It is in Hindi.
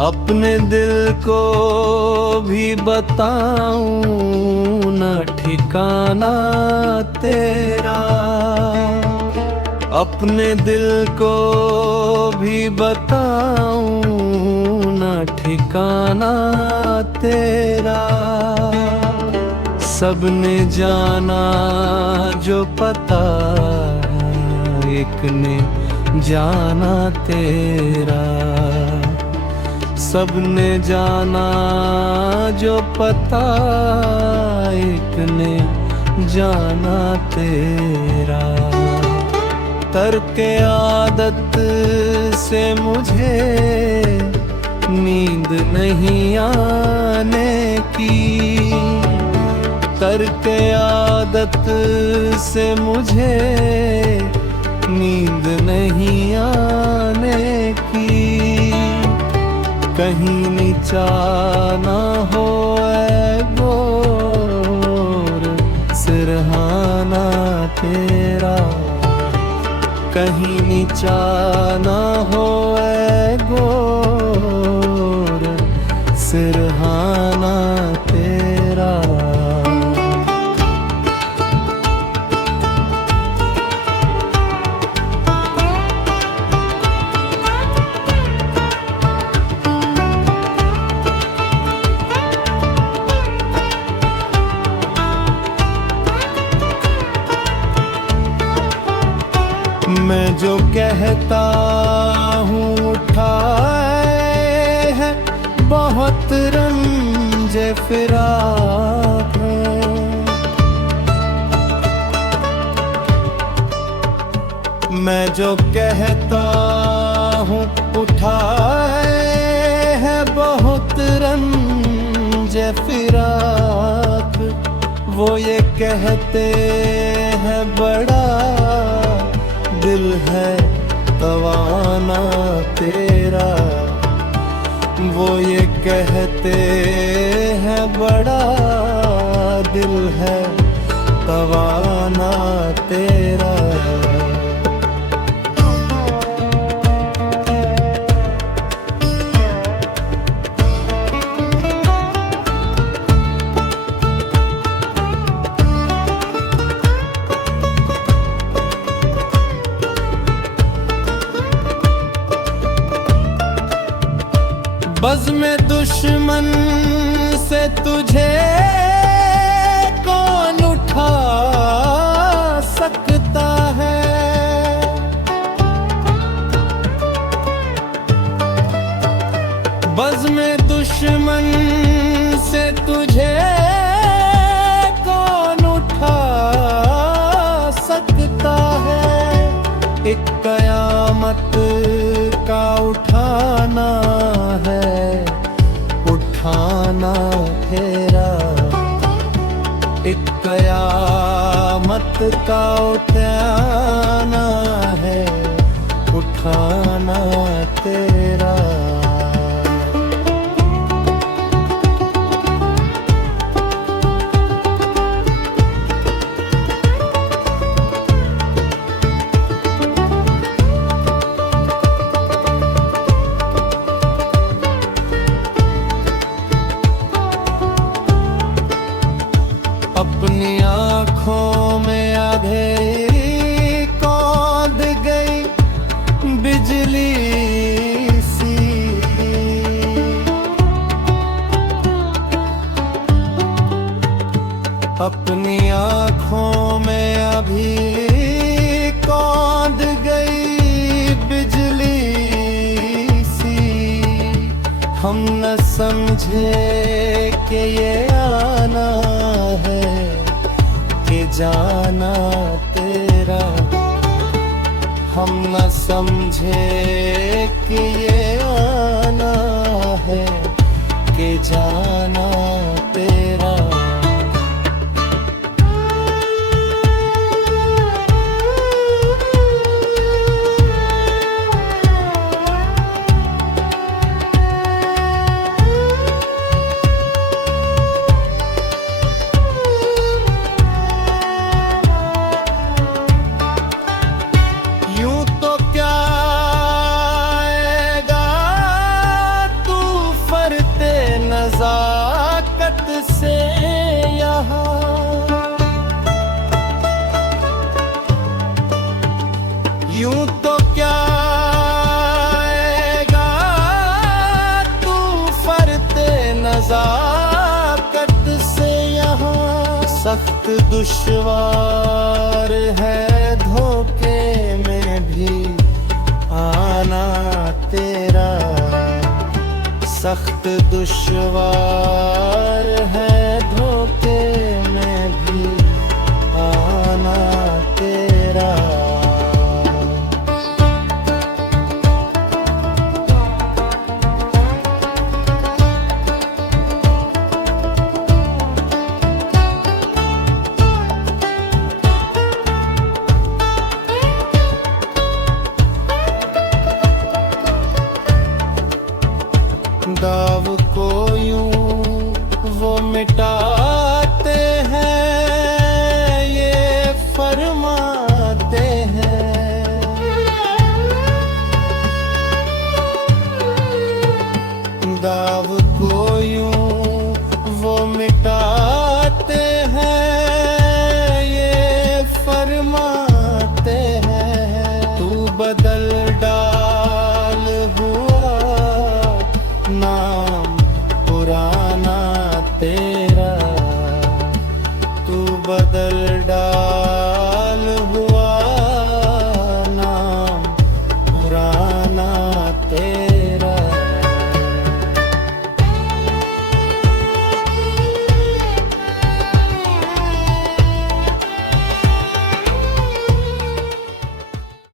अपने दिल को भी बताऊं न ठिकाना तेरा। अपने दिल को भी बताऊं न ठिकाना तेरा। सबने जाना जो पता एक ने जाना तेरा। सबने जाना जो पता एक ने जाना तेरा। तर्क आदत से मुझे नींद नहीं आने की। तर्क आदत से मुझे नींद नहीं आने की। कहीं नीचा ना हो ऐ गोर सिरहाना तेरा। कहीं नीचा ना हो ऐ गोर सिरहाना तेरा। मैं जो कहता हूँ उठाए है बहुत रंजे फिराक है। मैं जो कहता हूँ उठाए है बहुत रंजे फिराक। वो ये कहते हैं बड़ा दिल है तवाना तेरा। वो ये कहते हैं बड़ा दिल है तवाना तेरा। बज़्म दुश्मन से तुझे कौन उठा सकता है। बज़्म दुश्मन से तुझे कौन उठा सकता है। एक कयामत का उठाना है उठाना तेरा। एक कयामत का उठाना है उठाना तेरा। अपनी आँखों में अंधेरी कौंध गई बिजली सी। अपनी आँखों में अभी कौंध गई बिजली सी। हम न समझे कि ये आना है कि जाना तेरा। हम न समझे कि ये आना है कि जाना तेरा। यूं तो क्या आएगा तू यूं तो क्या आएगा तू फरते नजाकत से यहाँ। सख्त दुश्वार है धोखे में भी आना तेरा, सख्त दुश्वार है धोखे में भी आना तेरा। दाव को यूं वो मिटाते हैं, ये फरमाते हैं। दाव को यूं वो मिटाते हैं, ये फरमाते हैं। तू बदल